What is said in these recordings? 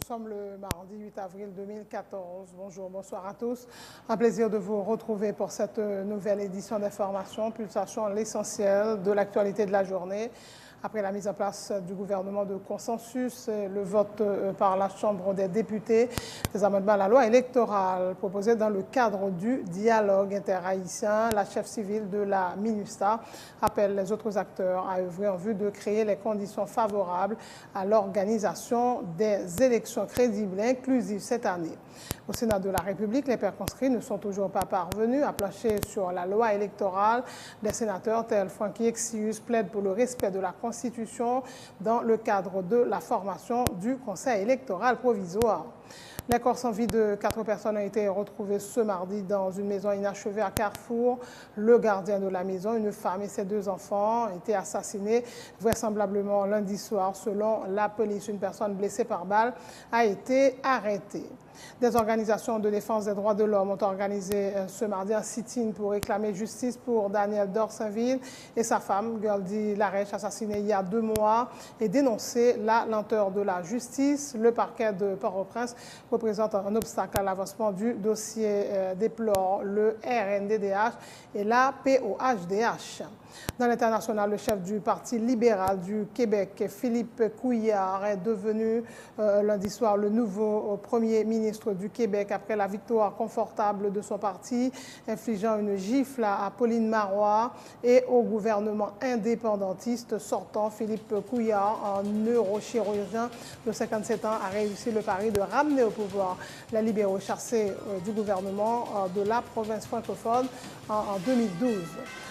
Nous sommes le mardi 8 avril 2014. Bonjour, bonsoir à tous. Un plaisir de vous retrouver pour cette nouvelle édition d'information, Pulsation, l'essentiel de l'actualité de la journée. Après la mise en place du gouvernement de consensus et le vote par la Chambre des députés des amendements à la loi électorale proposés dans le cadre du dialogue interhaïtien, la chef civile de la MINUSTAH appelle les autres acteurs à œuvrer en vue de créer les conditions favorables à l'organisation des élections crédibles et inclusives cette année. Au Sénat de la République, les pairs conscrits ne sont toujours pas parvenus à plancher sur la loi électorale. Des sénateurs tels Francky Exius plaident pour le respect de la Constitution dans le cadre de la formation du Conseil électoral provisoire. Les corps sans vie de 4 personnes ont été retrouvés ce mardi dans une maison inachevée à Carrefour. Le gardien de la maison, une femme et ses 2 enfants, ont été assassinés vraisemblablement lundi soir. Selon la police, une personne blessée par balle a été arrêtée. Des organisations de défense des droits de l'homme ont organisé ce mardi un sit-in pour réclamer justice pour Daniel Dorsainville et sa femme, Goldy Larèche, assassinée il y a 2 mois, et dénoncer la lenteur de la justice. Le parquet de Port-au-Prince représente un obstacle à l'avancement du dossier, déplore le RNDDH et la POHDH. Dans l'international, le chef du Parti libéral du Québec, Philippe Couillard, est devenu lundi soir le nouveau premier ministre du Québec après la victoire confortable de son parti, infligeant une gifle à Pauline Marois et au gouvernement indépendantiste sortant. Philippe Couillard, un neurochirurgien de 57 ans, a réussi le pari de ramener au pouvoir les libéraux chassés du gouvernement de la province francophone en 2012.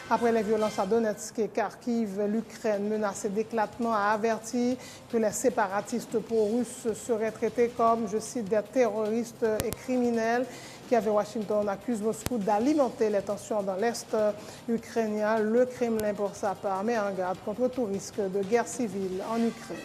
Après les violences à Donetsk et Kharkiv, l'Ukraine, menacée d'éclatement, a averti que les séparatistes pro-russes seraient traités comme, je cite, des terroristes et criminels. Kiev et Washington accusent Moscou d'alimenter les tensions dans l'Est ukrainien. Le Kremlin, pour sa part, met en garde contre tout risque de guerre civile en Ukraine.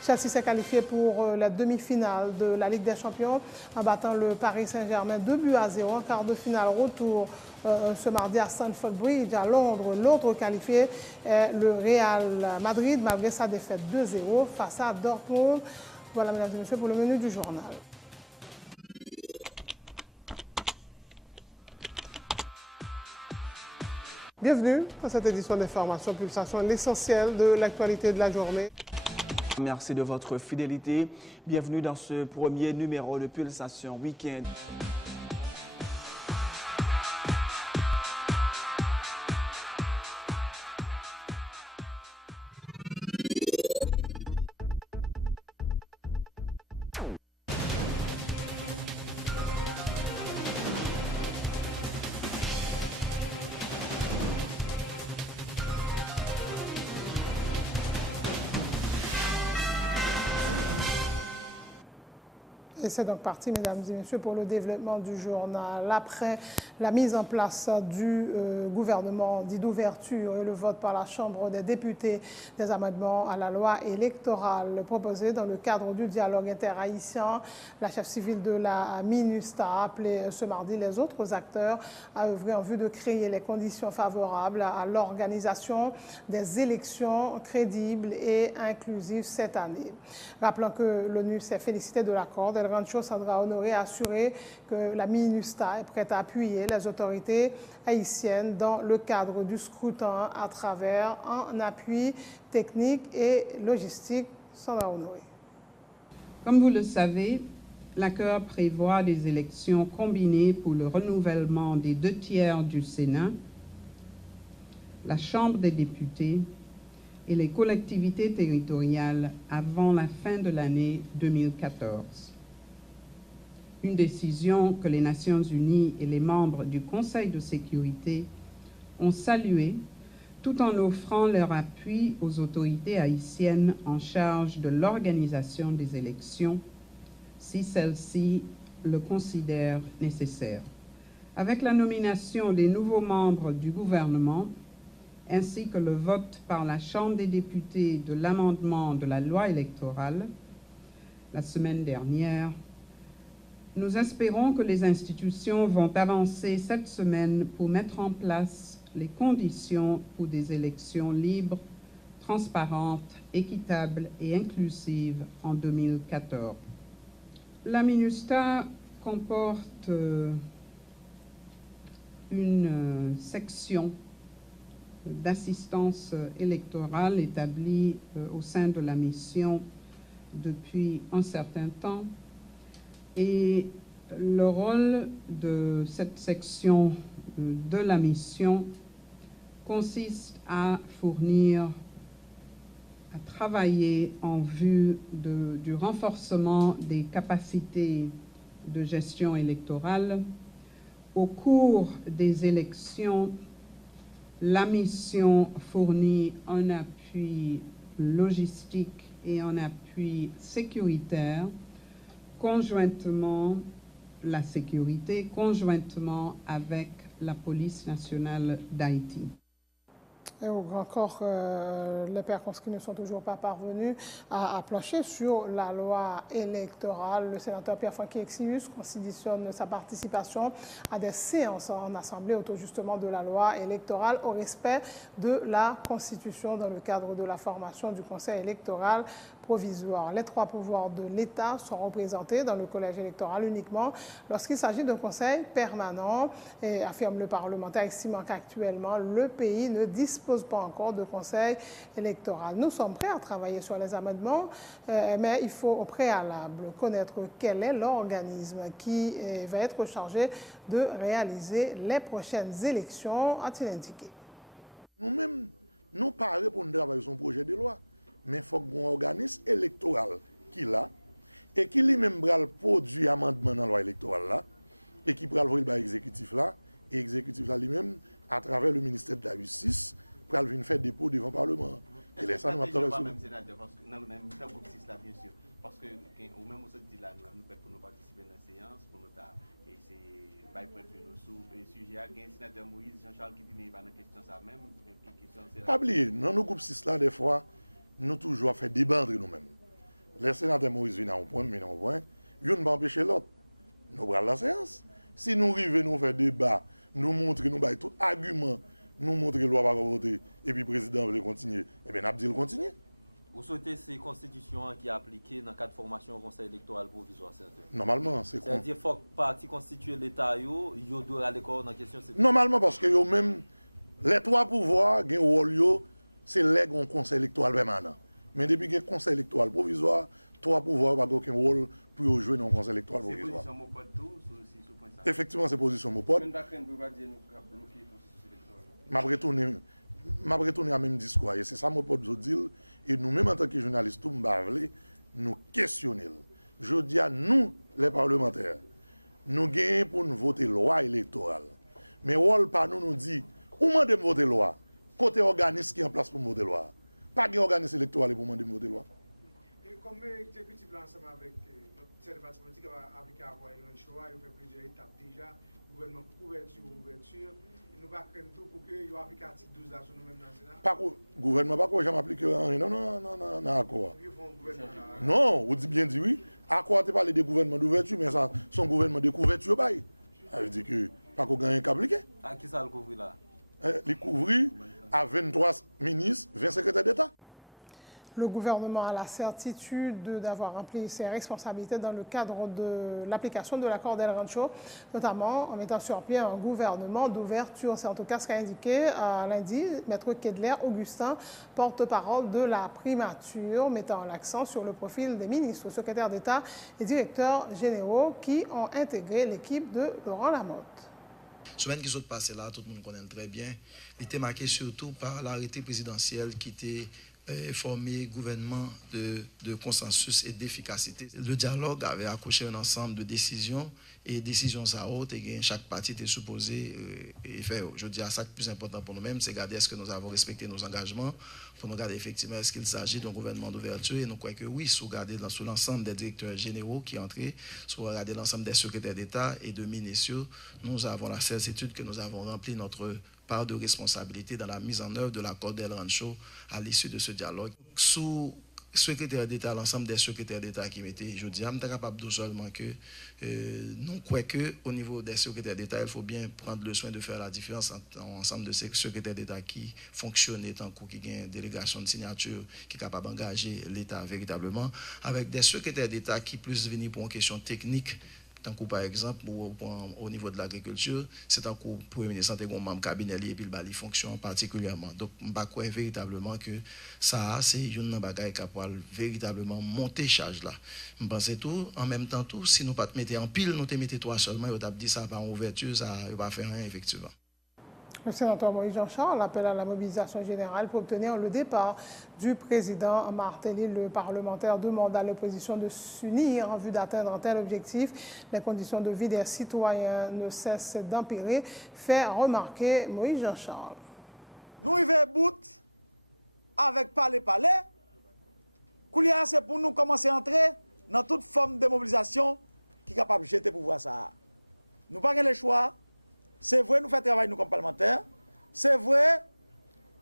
Chelsea s'est qualifié pour la demi-finale de la Ligue des Champions en battant le Paris Saint-Germain 2-0 en quart de finale retour ce mardi à Stamford Bridge à Londres. L'autre qualifié est le Real Madrid malgré sa défaite 2-0 face à Dortmund. Voilà, mesdames et messieurs, pour le menu du journal. Bienvenue à cette édition d'information Pulsation, l'essentiel de l'actualité de la journée. Merci de votre fidélité. Bienvenue dans ce premier numéro de Pulsation Week-end. Et c'est donc parti, mesdames et messieurs, pour le développement du journal. Après la mise en place du gouvernement dit d'ouverture et le vote par la Chambre des députés des amendements à la loi électorale proposés dans le cadre du dialogue interhaïtien, la chef civile de la MINUSTAH a appelé ce mardi les autres acteurs à œuvrer en vue de créer les conditions favorables à l'organisation des élections crédibles et inclusives cette année. Rappelant que l'ONU s'est félicitée de l'accord, Rancho Sandra Honoré a assuré que la MINUSTAH est prête à appuyer les autorités haïtiennes dans le cadre du scrutin à travers un appui technique et logistique. Sandra Honoré. Comme vous le savez, l'accord prévoit des élections combinées pour le renouvellement des 2 tiers du Sénat, la Chambre des députés et les collectivités territoriales avant la fin de l'année 2014. Une décision que les Nations unies et les membres du Conseil de sécurité ont saluée tout en offrant leur appui aux autorités haïtiennes en charge de l'organisation des élections si celles-ci le considèrent nécessaire. Avec la nomination des nouveaux membres du gouvernement, ainsi que le vote par la Chambre des députés de l'amendement de la loi électorale la semaine dernière, nous espérons que les institutions vont avancer cette semaine pour mettre en place les conditions pour des élections libres, transparentes, équitables et inclusives en 2014. La MINUSTA comporte une section d'assistance électorale établie au sein de la mission depuis un certain temps. Et le rôle de cette section de la mission consiste à fournir, à travailler en vue du renforcement des capacités de gestion électorale. Au cours des élections, la mission fournit un appui logistique et un appui sécuritaire, conjointement la sécurité, conjointement avec la police nationale d'Haïti. Et au grand corps, les pairs conscrits ne sont toujours pas parvenus à plancher sur la loi électorale. Le sénateur Pierre-Franck Exius conditionne sa participation à des séances en assemblée autour justement de la loi électorale au respect de la Constitution dans le cadre de la formation du Conseil électoral provisoire. Les trois pouvoirs de l'État sont représentés dans le collège électoral uniquement lorsqu'il s'agit d'un conseil permanent, et affirme le parlementaire, estimant qu'actuellement le pays ne dispose pas encore de conseil électoral. Nous sommes prêts à travailler sur les amendements, mais il faut au préalable connaître quel est l'organisme qui va être chargé de réaliser les prochaines élections, a-t-il indiqué. Nous-mêmes, nous parlons pour nous travailler sur un projet de loi. Mais il faut qu'il y ait un organisme électoral qui l'a et qui lui-même produit amendement dans la loi électorale là et qui va le l'exécutif là et l'exécutif là lui-même à travers le ministère de la Justice pour venir faire dépôt devant le Parlement. Et là ça nous va travailler sur même sénateur parce que dans le groupe 6 là bien sûr parce que au même au dit là nous fait pour nous participer dans la séance pour nous et c'est pas point que nous sous sujet à gain sénateur Moïse Jean-Charles qui vient par la question ça même question c'est pas oublier dans nos groupes 6 là des fois nous toujours fait débat entre nous-mêmes. Les sénateurs Moïse viennent à un point, mais à un point, ils ne vont pas empêcher l'autre. Nous prenons la séance. Si nous arrivons, nous faire débat, nous montrer, nous bailler tout argument, nous montrer la loi va voter, et puis le président veut continuer, eh bien, nous avons dit continuer. Vous souhaitez ces constitutions qui est appliquée dans le cadre de formation au Conseil électoral provisoire, sénateur? Normalement, c'est quoi? C'est-à-dire qu'il faut que le parti constitué l'État, il doit aller dans la question. Normalement, parce que même les trois pouvoirs, ils ont un rôle. C'est un conseil électoral permanent. Mais depuis qu'il y a un conseil électoral provisoire, trois pouvoirs n'ont aucun rôle pour jouer dans le conseil électoral provisoire. Effectivement, c'est position Mopod. Je vais retourner à même discours. Et c'est ça Mopod je dis. Et nous-mêmes, en tant que journalistes, nous questionnons. Je dis à nous, les parlementaires, nous gagnons pour nous voter loi électorale. Mais rôle par nous dit, où demandez de voter loi? Côté organisme qui est en place pour voter loi. Pas d'organisme électoral pour demander de voter loi. Et comme exécutif ensemble avec notre service politique va appliquer à voir un choix, il fait plusieurs étapes déjà, gouvernement ouverture, il nous va craindre tout pour que il applique l'article 12 là sur nous-mêmes dans le Sénat. Pas gouvernement pas jamais appliquer non accord. Non, vous dites bien dit oui. Accord tu parler de gouvernement d'ouverture mais ça son gouvernement de couverture bail. Ça veut dire que pas qu'on gagne qu'à appliquer. À qui ça le couvre là? Les couvrir à 23 ministres, 20 secrétaires d'État. Le gouvernement a la certitude d'avoir rempli ses responsabilités dans le cadre de l'application de l'accord d'El Rancho, notamment en mettant sur pied un gouvernement d'ouverture. C'est en tout cas ce qu'a indiqué lundi Maître Kedler Augustin, porte-parole de la primature, mettant l'accent sur le profil des ministres, secrétaires d'État et directeurs généraux qui ont intégré l'équipe de Laurent Lamotte. Semaine qui s'est passée là, tout le monde connaît très bien. Il était marqué surtout par l'arrêté présidentiel qui était formé gouvernement de consensus et d'efficacité. Le dialogue avait accouché un ensemble de décisions et décisions à haute et chaque parti était supposé faire. Je dis à ça, le plus important pour nous-mêmes, c'est regarder est-ce que nous avons respecté nos engagements, pour nous regarder effectivement est-ce qu'il s'agit d'un gouvernement d'ouverture et nous croyons que oui, sous regarder sur l'ensemble des directeurs généraux qui entraient, sous regarder l'ensemble des secrétaires d'État et de ministres, nous avons la certitude que nous avons rempli notre part de responsabilité dans la mise en œuvre de l'accord d'El Rancho à l'issue de ce dialogue. Sous secrétaire d'État, l'ensemble des secrétaires d'État qui mettaient, je dis, je suis capable de seulement que nous croyons qu'au niveau des secrétaires d'État, il faut bien prendre le soin de faire la différence entre l'ensemble de ces secrétaires d'État qui fonctionnent tant qui ont une délégation de signature qui est capable d'engager l'État véritablement, avec des secrétaires d'État qui plus venir pour une question technique. Tant que par exemple, au niveau de l'agriculture, c'est un coup pour le ministre santé, membre cabinet et puis il fonctionne particulièrement. Donc, je crois véritablement que ça, c'est une bagaille qui va véritablement monter charge là. Je pense tout, en même temps, tout, si nous ne mettons pas en pile, nous te mettons trois seulement, on t'a dit ça par ouverture, ça ne va faire rien effectivement. Le sénateur Moïse Jean-Charles appelle à la mobilisation générale pour obtenir le départ du président Martelly. Le parlementaire demande à l'opposition de s'unir en vue d'atteindre un tel objectif. Les conditions de vie des citoyens ne cessent d'empirer, fait remarquer Moïse Jean-Charles. Nous y venons bout avec parler. Koulia, c'est pour nous commencer à entrer dans toute forme de mobilisation qui est capable de jeter pour voir ça. Nous n'avons pas le choix. C'est vrai, nous faisons travail nous comme parlementaires. C'est vrai,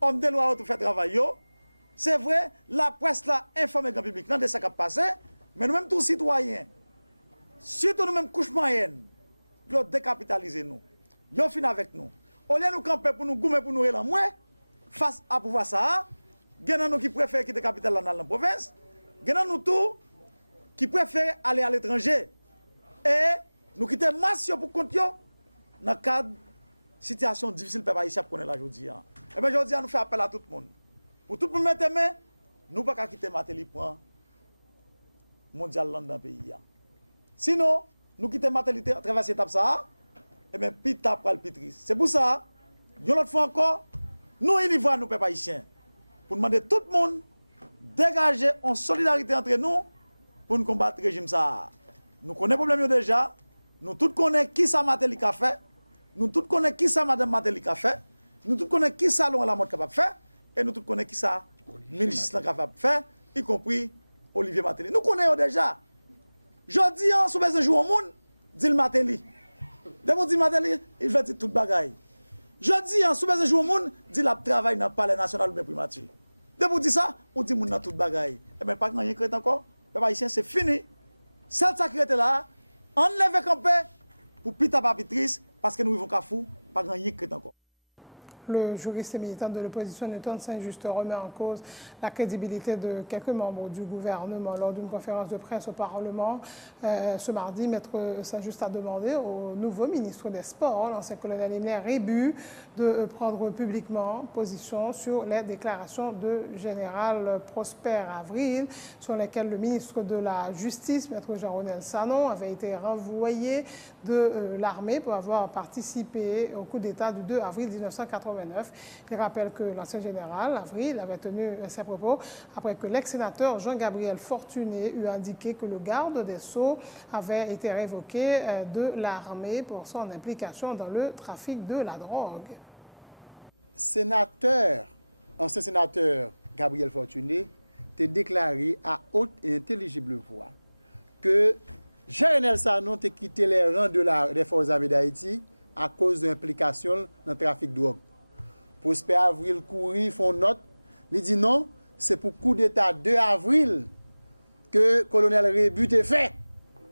homme de loi, nous faisons travail. C'est vrai, la presse là informe le grand public de ce qui a passé. Mais nous-mêmes, tous citoyens, surtout nous-mêmes, couches moyennes, ils ont décapitalisé nous. Ils ont fini avec nous. Au lieu de nous camper pour nous goumer, pour nous relancer moins, face à pouvoir ça, il y a nous qui préfèrent quitter la capitale dans la province. Il y a nous tous qui préfèrent aller à l'étranger. Et nous quitter masse pour compte dans le cadre de situation difficile pour les Haïtiens pour connaître aujourd'hui. Et bien aujourd'hui, nous faisons appel à tout le monde. Pour tout le monde mettre main, nous ne pouvons pas quitter Martelly pour mondial dans le pays. Sinon, nous quittons Martelly traverser l'étape ça, et bien puis tape le pitris. C'est pour ça, une autre fois encore, nous unifions nous peuple haïtien pour demander tout le monde dégager en solidarité entre nous pour nous combattre le régime ça. Nous connaissons le problème déjà. Nous tous connaissons qui ça Martelly a fait. Nous tous connaissons qui ça Madame Martelly a fait. Nous tous connaissons qui ça Laurent Lamotte capable de faire. Et nous tous connaissons qui ça ministre capable de faire, y compris Olivier Martelly. Nous connaissons déjà. Je dis, en sous besoin de jouer au monde, dit le Martelly. Dès qu'on dit Martelly, il fait dire toute bagaille. Je dis, en sous besoin de jouer au monde, dit la travail dans le palais national ou bien primature. Dès qu'on dit ça, on dit moun dans toute bagaille. Et bien, pas rien crête encore. Peuple haïtien, c'est fini. Celle qui est là, enlève campé pour pita papitrice parce que nous vivons Kafou, pas grand rien crête encore. Le juriste et militant de l'opposition Newton Saint-Just remet en cause la crédibilité de quelques membres du gouvernement. Lors d'une conférence de presse au Parlement ce mardi, Maître Saint-Just a demandé au nouveau ministre des Sports, l'ancien colonel Hilaire Rébu, de prendre publiquement position sur les déclarations de Général Prosper Avril, sur lesquelles le ministre de la Justice, Maître Jean-Renel Sanon, avait été renvoyé de l'armée pour avoir participé au coup d'État du 2 avril 1989. Il rappelle que l'ancien général Avril avait tenu ses propos après que l'ex-sénateur Jean-Gabriel Fortuné eut indiqué que le garde des Sceaux avait été révoqué de l'armée pour son implication dans le trafic de la drogue. Ancien sénateur Gabriel Fortuné a déclaré à haute et intelligible voix que Jean-Renel Sanon a quitté les rangs des forces armées d'Haïti à cause de l'implication dans le trafic de drogue. Prosper Avril Coury font note, il dit non, c'est pour coup d'État 2 avril que le colonel Rébu a fait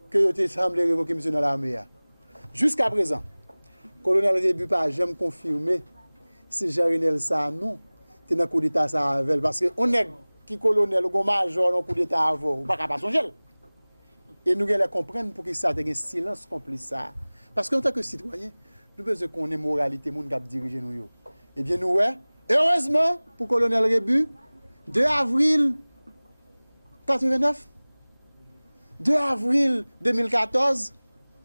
que il a semblé révoquer M. dans l'armée. Jusqu'à présent, le colonel Rébu n'a pas jamais confirmé si Jean-Renel Sanon était dans le coup d'État ça avec. Parce qu'on est qui colonel ou major dans le coup d'État avant, ou pas capable de songer. Et nous devons comprendre pour que ça ait un silence complice ça. Parce qu'en tant que citoyen, nous devons connaître la moralité de qui dirige nous. Eh bien, nous, heureusement, pour le colonel Rébu, 2 avril 89, 2 avril 2014,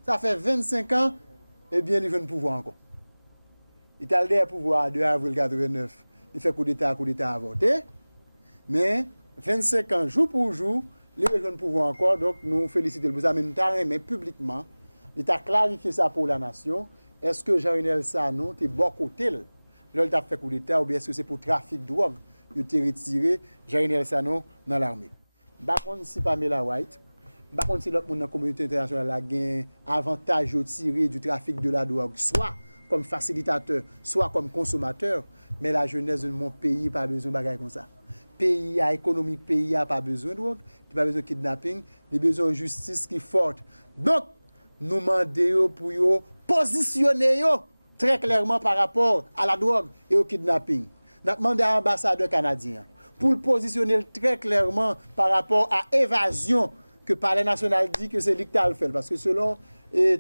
ça fait 25 ans, eh bien, il veut le pouvoir encore. Il a le pouvoir 2 avril 89, il fait coup d'État avorté, mais 25 ans, jour pour jour, il veut le pouvoir encore, donc nous félicitons pour ça, mais nous avons publiquement, il a clarifié ça pour la nation. Est-ce que Jean-Renel Sanon est bon côté? L'autre a fait coup d'État ou bien est-ce que c'est pour trafic de drogue? Il a retiré Jean-Renel Sanon dans l'armée. Par contre, si Pamela White, par contre, si l'autre monde dans la communauté internationale a un avantage au tirer du trafic de la drogue, soit comme facilitateur, soit comme consommateur, mais la jeunesse de mon pays n'a pas besoin de bagages comme ça. pays, économique pays a pas besoin de drogue, il pas besoin de kidnapping, il besoin de justice qui est forte. Donc, nous demandons pour yo positionner yo très clairement par rapport à la drogue et au kidnapping. Nous demandons à l'ambassadeur canadien pour le positionner très clairement par rapport à l'évasion que le Palais national dit que c'est lui qui a fait. Parce que selon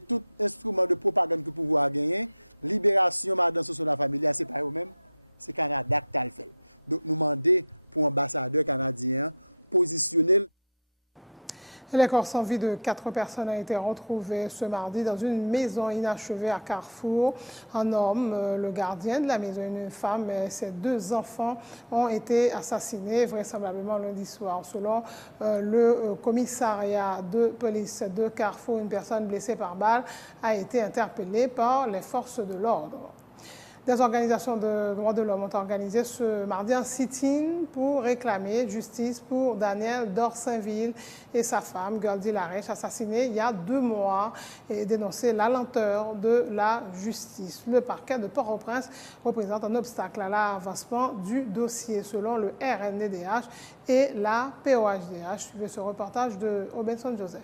tout instrument de propagande que le pouvoir a gagné, libération madame sur la famille, c'est pas eux-mêmes, c'est Canada qui a fait. Donc nous demandons pour l'ambassadeur canadien positionner. Les corps sans vie de 4 personnes ont été retrouvés ce mardi dans une maison inachevée à Carrefour. Un homme, le gardien de la maison, une femme et ses 2 enfants ont été assassinés vraisemblablement lundi soir. Selon le commissariat de police de Carrefour, une personne blessée par balle a été interpellée par les forces de l'ordre. Des organisations de droits de l'homme ont organisé ce mardi un sit-in pour réclamer justice pour Daniel Dorsainville et sa femme, Goldy Larèche, assassinée il y a 2 mois, et dénoncer la lenteur de la justice. Le parquet de Port-au-Prince représente un obstacle à l'avancement du dossier, selon le RNDDH et la POHDH. Suivez ce reportage de Obenson Joseph.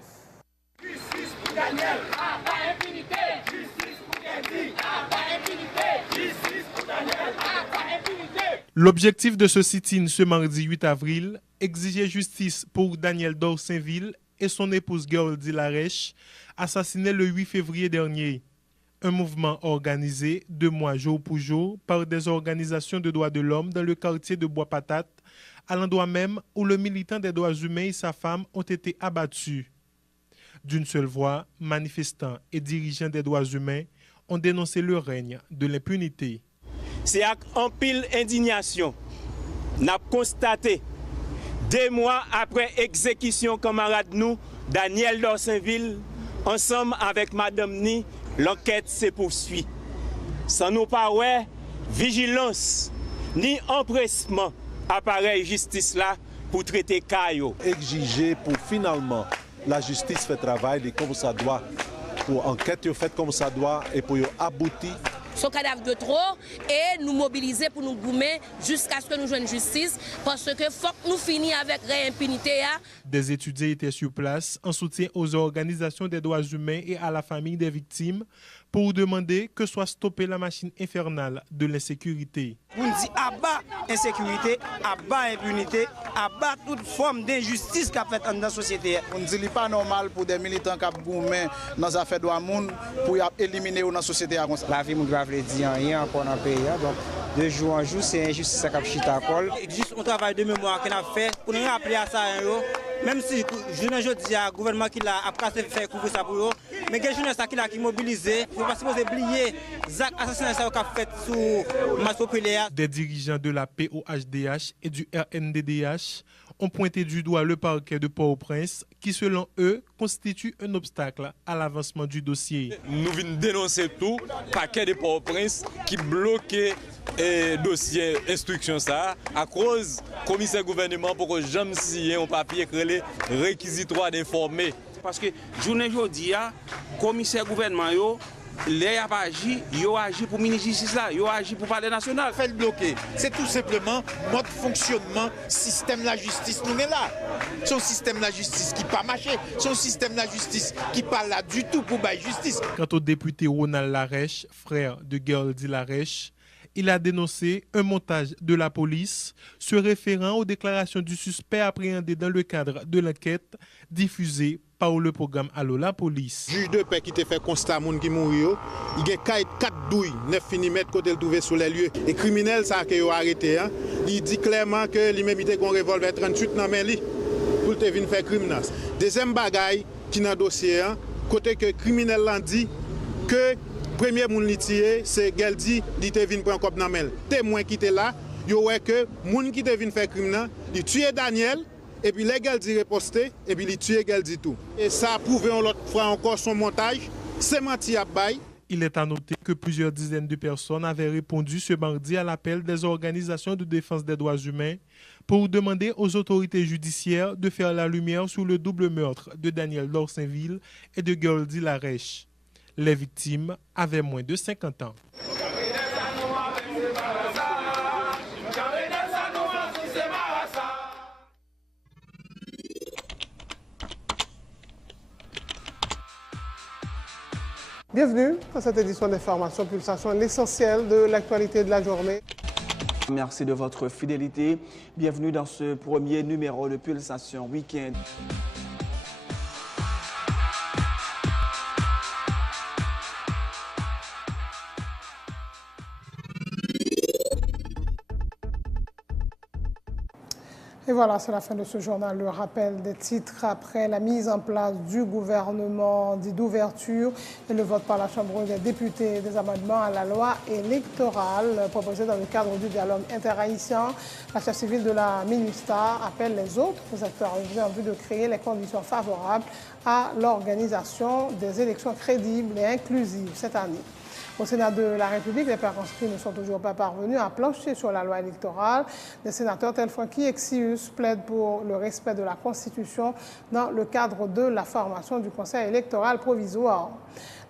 Justice pour Daniel, pas impunité. Justice pour Goldy, pas impunité. Justice pour Daniel, pas impunité. L'objectif de ce sit-in ce mardi 8 avril, exiger justice pour Daniel Dorsainville et son épouse Goldy Larèche, assassinés le 8 février dernier. Un mouvement organisé 2 mois jour pour jour par des organisations de droits de l'homme dans le quartier de Bois-Patate, à l'endroit même où le militant des droits humains et sa femme ont été abattus. D'une seule voix, manifestants et dirigeants des droits humains ont dénoncé le règne de l'impunité. C'est avec un pile indignation, n'a constaté 2 mois après exécution camarade nous, Daniel Dorsainville, ensemble avec Madame Ni, l'enquête se poursuit. Sans nous pas vigilance ni empressement appareil justice là pour traiter Kayo. Exiger pour finalement la justice fait travail comme ça doit, pour enquête faite comme ça doit et pour aboutir. Son cadavre de trop et nous mobiliser pour nous goumer jusqu'à ce que nous joignions justice parce que faut que nous finissions avec l'impunité. Des étudiants étaient sur place en soutien aux organisations des droits humains et à la famille des victimes pour demander que soit stoppée la machine infernale de l'insécurité. On dit abat insécurité, abat impunité, abat toute forme d'injustice qu'a fait dans la société. On dit qu'il n'est pas normal pour des militants qui ont gourmé dans les affaires de l'homme pour éliminer dans la société. La vie ne doit pas dire rien encore dans le pays. Donc, de jour en jour, c'est injustice qui a chita à col. Juste un travail de mémoire qu'on a fait pour nous rappeler à ça. Même si je ne dis à gouvernement qui a fait couvrir ça pour eux, mais quel journaliste qui a mobilisé, il ne faut pas oublier les assassinats qui ont fait sous masse populaire. Des dirigeants de la POHDH et du RNDDH ont pointé du doigt le parquet de Port-au-Prince qui, selon eux, constitue un obstacle à l'avancement du dossier. Nous venons dénoncer tout, parquet de Port-au-Prince qui bloquait le dossier instruction ça à cause du commissaire gouvernement pour que jamais signer un papier créé réquisitoire d'informer. Parce que journée aujourd'hui, commissaire gouvernement les a agi, yo agi pour ministre justice là, yo agi pour parler national. Fait le bloquer. C'est tout simplement mode fonctionnement système de la justice nous est là. Son système de la justice qui pas marché, son système de la justice qui pas là du tout pour bailler justice. Quant au député Ronald Larèche, frère de Goldy Larèche, il a dénoncé un montage de la police se référant aux déclarations du suspect appréhendé dans le cadre de l'enquête diffusée par le programme Allo la police. Juge de paix qui te fait constat moun qui mourir, il y a 4 douilles 9 mm côté le trouvé sur les lieux. Et criminel ça que yo arrêté il dit clairement que lui même il a un revolver 38 dans main li pour te venir faire crime. Deuxième bagaille qui dans dossier côté que criminel l'a dit que premier moun li tiré c'est Goldy li te vinn prendre cop dans main. Témoin qui était là, yo ouais que moun qui te vinn faire crime il tué Daniel. Et puis les Goldy riposté, et puis les tué Goldy tout. Et ça a prouvé l'autre fois encore son montage, c'est menti à bail. Il est à noter que plusieurs dizaines de personnes avaient répondu ce mardi à l'appel des organisations de défense des droits humains pour demander aux autorités judiciaires de faire la lumière sur le double meurtre de Daniel Dorsainville et de Goldy Larèche. Les victimes avaient moins de 50 ans. Bienvenue dans cette édition d'Information Pulsation, l'essentiel de l'actualité de la journée. Merci de votre fidélité. Bienvenue dans ce premier numéro de Pulsation Week-end. Et voilà, c'est la fin de ce journal. Le rappel des titres après la mise en place du gouvernement dit d'ouverture et le vote par la Chambre des députés des amendements à la loi électorale proposée dans le cadre du dialogue interhaïtien. La chef civile de la MINUSTA appelle les autres acteurs en vue de créer les conditions favorables à l'organisation des élections crédibles et inclusives cette année. Au Sénat de la République, les pairs inscrits ne sont toujours pas parvenus à plancher sur la loi électorale. Des sénateurs tels Francky Exius plaident pour le respect de la Constitution dans le cadre de la formation du Conseil électoral provisoire.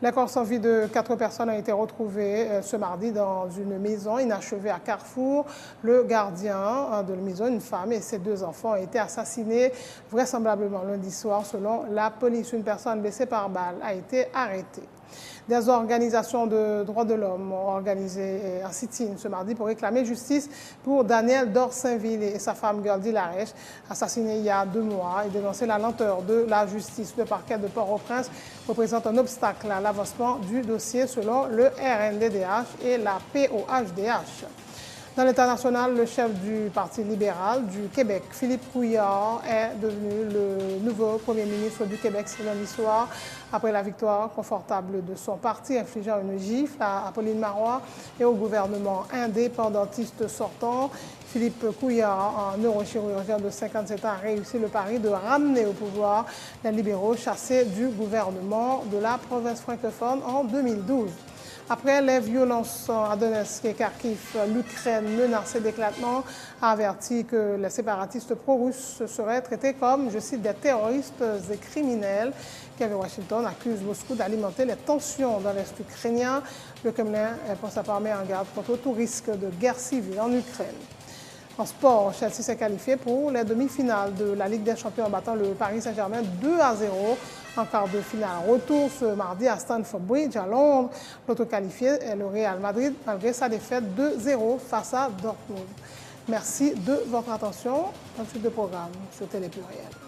Les corps sans vie de 4 personnes ont été retrouvés ce mardi dans une maison inachevée à Carrefour. Le gardien de la maison, une femme et ses 2 enfants, ont été assassinés vraisemblablement lundi soir selon la police. Une personne blessée par balle a été arrêtée. Des organisations de droits de l'homme ont organisé un sit-in ce mardi pour réclamer justice pour Daniel Dorsainville et sa femme Gerdy Larèche, assassinés il y a 2 mois, et dénoncer la lenteur de la justice. Le parquet de Port-au-Prince représente un obstacle à l'avancement du dossier selon le RNDDH et la POHDH. Dans l'international, le chef du Parti libéral du Québec, Philippe Couillard, est devenu le nouveau premier ministre du Québec ce lundi soir, après la victoire confortable de son parti, infligeant une gifle à Pauline Marois et au gouvernement indépendantiste sortant. Philippe Couillard, un neurochirurgien de 57 ans, a réussi le pari de ramener au pouvoir les libéraux chassés du gouvernement de la province francophone en 2012. Après les violences à Donetsk et Kharkiv, l'Ukraine menacée d'éclatement a averti que les séparatistes pro-russes seraient traités comme, je cite, des terroristes et criminels. Kiev et Washington accusent Moscou d'alimenter les tensions dans l'Est ukrainien. Le Kremlin est pour sa part mis en garde contre tout risque de guerre civile en Ukraine. En sport, Chelsea s'est qualifié pour les demi-finales de la Ligue des Champions en battant le Paris Saint-Germain 2-0 en quart de finale. Retour ce mardi à Stamford Bridge à Londres. L'autre qualifié est le Real Madrid malgré sa défaite 2-0 face à Dortmund. Merci de votre attention. Un suite de programme sur Télé Pluriel.